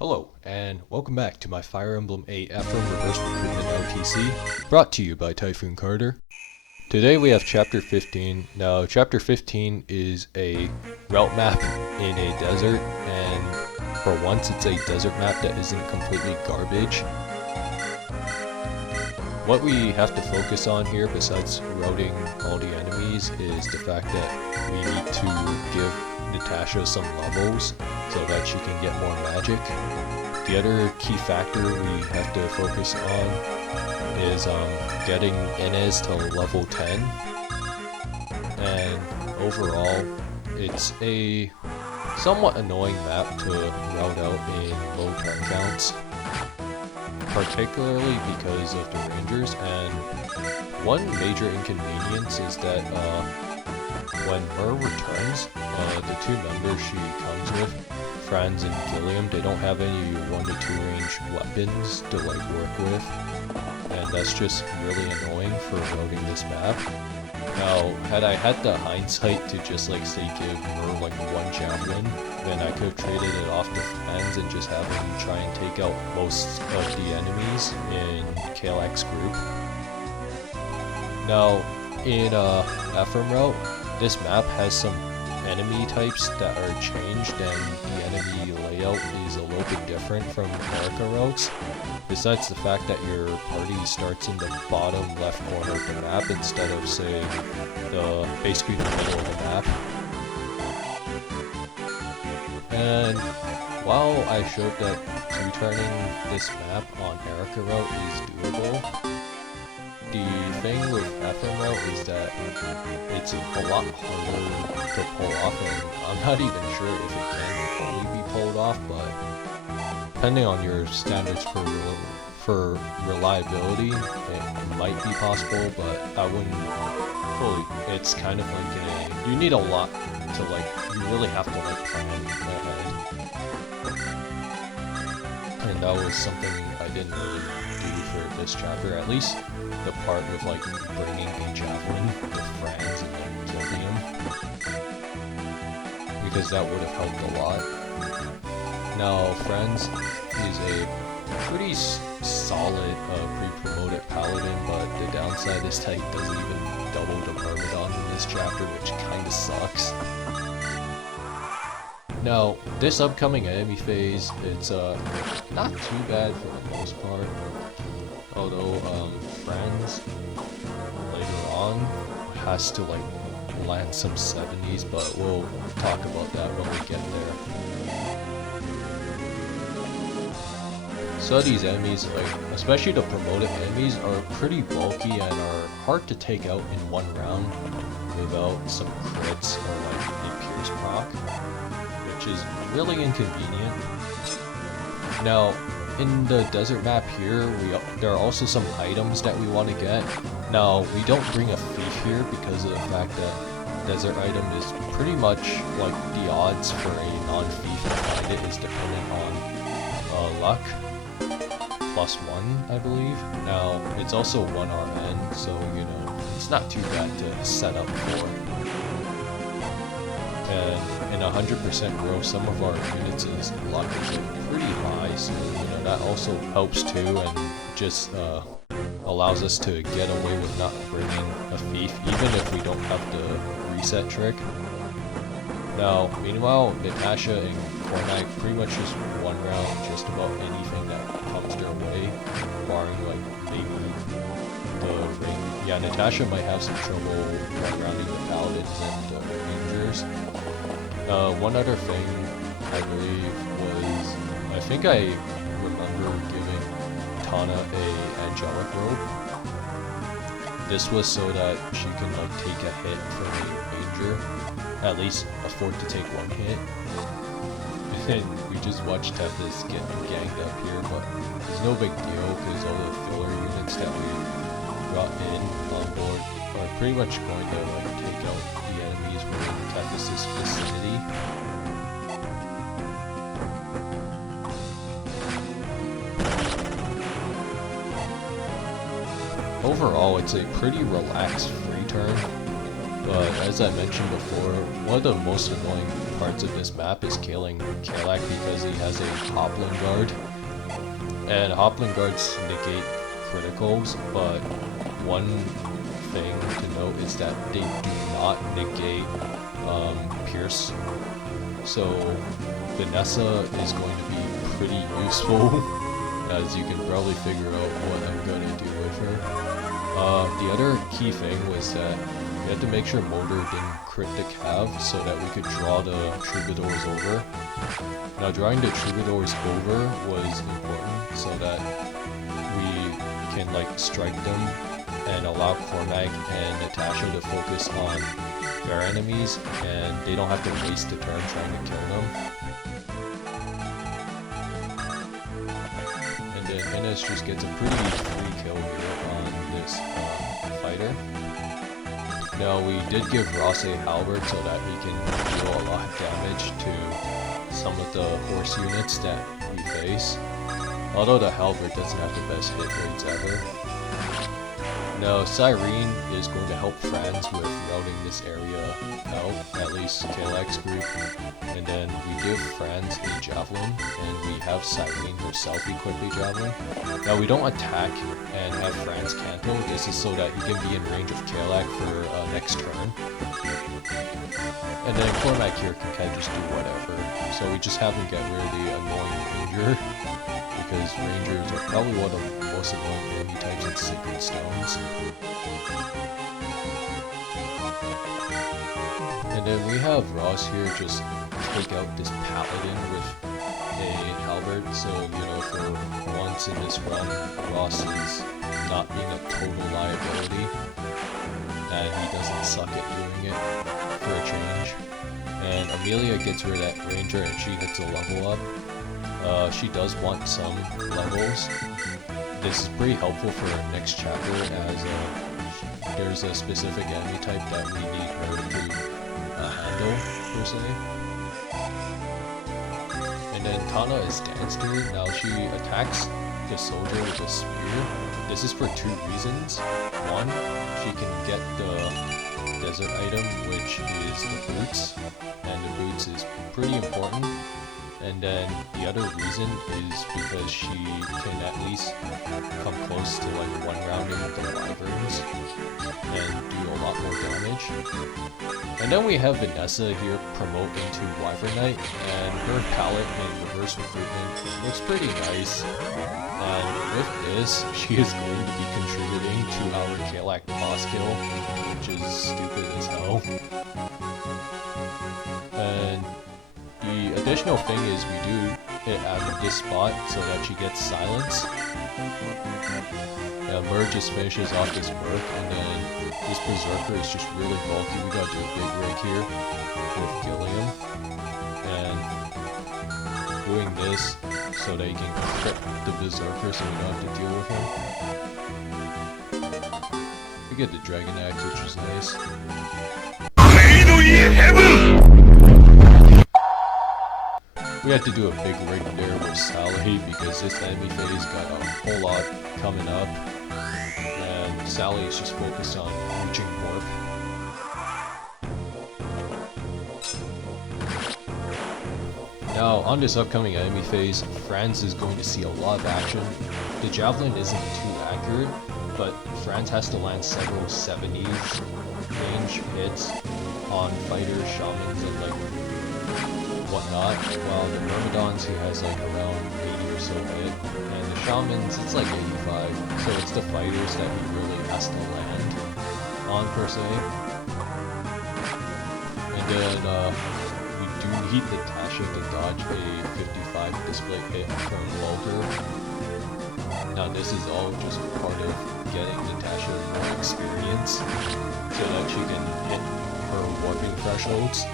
Hello, and welcome back to my Fire Emblem 8 Ephraim Reverse Recruitment LTC, brought to you by Typhoon Carter. Today we have Chapter 15. Now, Chapter 15 is a route map in a desert, and for once it's a desert map that isn't completely garbage. What we have to focus on here, besides routing all the enemies, is the fact that we need to give Natasha some levels so that she can get more magic. The other key factor we have to focus on is getting Inez to level 10. And overall, it's a somewhat annoying map to route out in low turn counts, particularly because of the rangers. And one major inconvenience is that when myrm returns, the two members she comes with, Franz and Ephraim, they don't have any 1 to 2 range weapons to work with, and that's just really annoying for routing this map. Now, had I had the hindsight to just say give myrm 1 javelin, then I could have traded it off to Franz and just have him try and take out most of the enemies in Caellach's group. Now, in Ephraim route, this map has some enemy types that are changed, and the enemy layout is a little bit different from America routes. Besides the fact that your party starts in the bottom left corner of the map instead of, say, basically the middle of the map. And while I showed that 2-turning this map on Erica route is doable, the thing with Ephraim route is that it's a lot harder to pull off, and I'm not even sure if it can fully be pulled off, but depending on your standards for reliability, it might be possible, but I wouldn't fully. It's kind of you need a lot to you really have to plan ahead. And that was something I didn't really do for this chapter, at least the part with bringing a javelin to Franz and then killing him, because that would have helped a lot. Now, Franz is a pretty solid pre-promoted paladin, but the downside is that he doesn't even double the myrmidon in this chapter, which kinda sucks. Now, this upcoming enemy phase, it's not too bad for the most part, although Franz later on has to land some 70s, but we'll talk about that when we get there. So these enemies, especially the promoted enemies, are pretty bulky and are hard to take out in one round without some crits or a pierce proc, which is really inconvenient. Now, in the desert map here, there are also some items that we want to get. Now, we don't bring a thief here because of the fact that desert item is pretty much the odds for a non-thief to find it is dependent on luck, +1, I believe. Now, it's also 1 RN, so, it's not too bad to set up for. And in 100% growth, some of our units' luck is pretty high, so that also helps too, and just allows us to get away with not bringing a thief, even if we don't have the reset trick. Now, meanwhile, Natasha and Cormag pretty much just one round just about anything that comes their way, barring maybe the ring. Yeah, Natasha might have some trouble rounding the paladins and the rangers. One other thing I believe was, I think I remember giving Tana a angelic robe. This was so that she can take a hit from a ranger, at least afford to take 1 hit. And we just watched Tethys get ganged up here, but it's no big deal because all the filler units that we brought in on board are pretty much going to take out the enemies within Tethys' vicinity. Overall, it's a pretty relaxed free turn, but as I mentioned before, one of the most annoying parts of this map is killing Caellach because he has a Hoplin guard. And Hoplin guards negate criticals, but one thing to note is that they do not negate Pierce. So Vanessa is going to be pretty useful, as you can probably figure out what I'm going to do with her. The other key thing was that we had to make sure Moulder didn't crit the Cav so that we could draw the Troubadours over. Now drawing the Troubadours over was important so that we can like strike them and allow Cormag and Natasha to focus on their enemies, and they don't have to waste a turn trying to kill them. And then Ines just gets a pretty free kill here on this fighter. Now we did give Ross a halberd so that he can deal a lot of damage to some of the horse units that we face. Although the halberd doesn't have the best hit rates ever. Now Syrene is going to help Franz with routing this area out, at least Caellach's group. And then we give Franz a Javelin, and we have Syrene herself equip a Javelin. Now we don't attack and have Franz canto, this is so that he can be in range of Caellach for next turn. And then Cormag here can kind of just do whatever, so we just have him get rid of the annoying Ranger, because Rangers are probably one of the most annoying enemy types in Sacred Stones. And then we have Ross here just take out this Paladin with a halberd, so you know, for once in this run, Ross is not being a total liability, and he doesn't suck at doing it for a change. And Amelia gets rid of that Ranger and she hits a level up. She does want some levels. This is pretty helpful for our next chapter, as there's a specific enemy type that we need her to handle, per se. And then Tana is danced here. Now she attacks the soldier with a spear. This is for two reasons. One, she can get the desert item, which is the boots, and the boots is pretty important. And then the other reason is because she can at least come close to like one rounding of the wyverns and do a lot more damage. And then we have Vanessa here promote into Wyvern Knight, and her palette and reverse recruitment looks pretty nice. And with this, she is going to be contributing to our Caellach boss kill, which is stupid as hell. And the additional thing is we do hit at this spot so that she gets silence. Myrm just finishes off this work, and then this Berserker is just really bulky. We gotta do a big rig here with Gilliam. And doing this so that you can crit the Berserker so we don't have to deal with him. We get the Dragon Axe, which is nice. We had to do a big rig there with Sally because this enemy phase got a whole lot coming up, and Sally is just focused on reaching warp. Now, on this upcoming enemy phase, Franz is going to see a lot of action. The Javelin isn't too accurate, but Franz has to land several 70s range hits on fighters, shamans, and like whatnot, while the myrmidons he has like around 80 or so hit, and the shamans it's like 85, so it's the fighters that he really has to land on per se. And then we do need Natasha to dodge a 55 display hit from Valter. Now this is all just part of getting Natasha more experience so that she can hit her warping thresholds.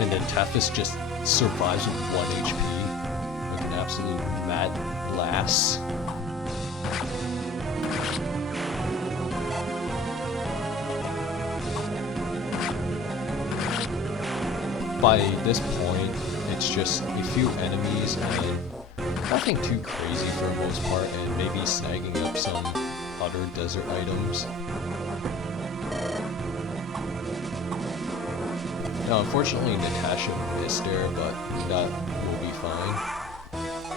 And then Tethys just survives with 1 HP, like an absolute mad lass. By this point, it's just a few enemies and nothing too crazy for the most part, and maybe snagging up some other desert items. Now, unfortunately, Natasha missed there, but that will be fine.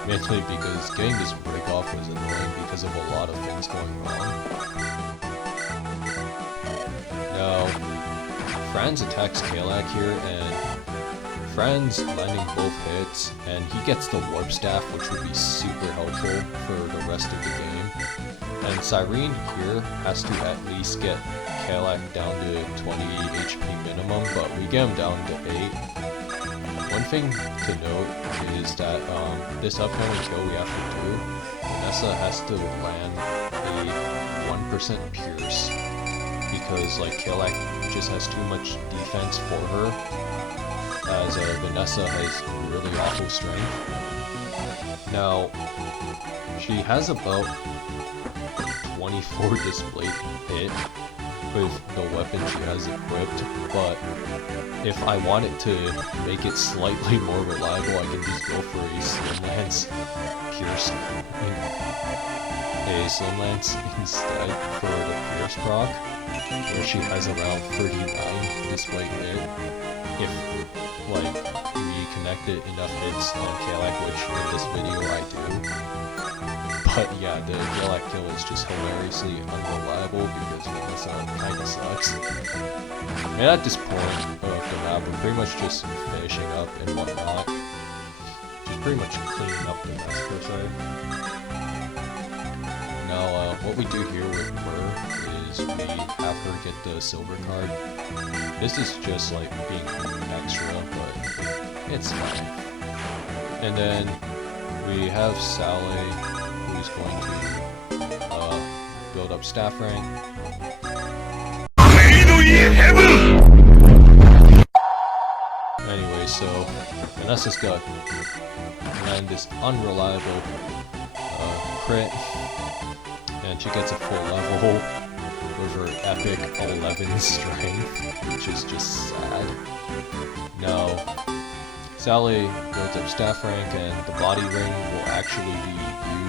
Mainly because getting this break off was annoying because of a lot of things going wrong. Now, Franz attacks Caellach here, and Franz landing both hits, and he gets the warp staff, which would be super helpful for the rest of the game. And Syrene here has to at least get Caellach down to 20 HP minimum, but we get him down to 8. One thing to note is that this upcoming kill we have to do, Vanessa has to land a 1% pierce, because like Caellach just has too much defense for her, as Vanessa has really awful strength. Now, she has about 24 displayed hit with the weapon she has equipped, but if I wanted to make it slightly more reliable, I can just go for a Slim Lance Pierce, a Slim Lance instead for the Pierce proc, where she has around 39 displayed hit. If like we connected enough hits on Caellach, which in this video I do. But yeah, the Caellach kill is just hilariously unreliable because Vanessa kinda sucks. And at this point of the map, we're pretty much just finishing up and whatnot. Just pretty much cleaning up the mess per se. Now, what we do here with Myrm is we have her get the silver card. This is just like being extra, but it's fine. And then we have Sally, who's going to build up staff rank. Anyway, so Vanessa's got land this unreliable crit, and she gets a full level with her epic 11 strength, which is just sad. Now, Sally builds up staff rank, and the body ring will actually be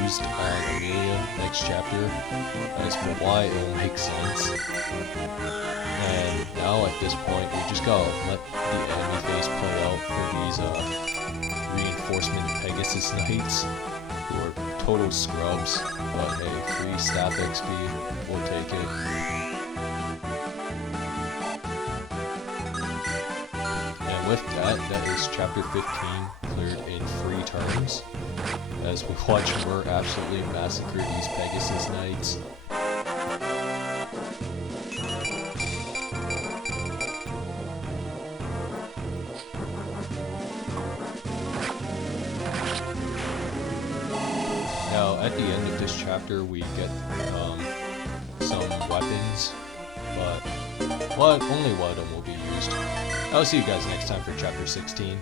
used on Amelia next chapter. As for why, it will make sense. And now at this point, we just gotta let the enemy phase play out for these reinforcement Pegasus Knights, who are total scrubs, but hey, free staff XP, we'll take it. With that, that is chapter 15 cleared in 3 turns, as we watch Moulder absolutely massacre these Pegasus Knights. Now, at the end of this chapter, we get some weapons, but only one of them will be used. I'll see you guys next time for chapter 16.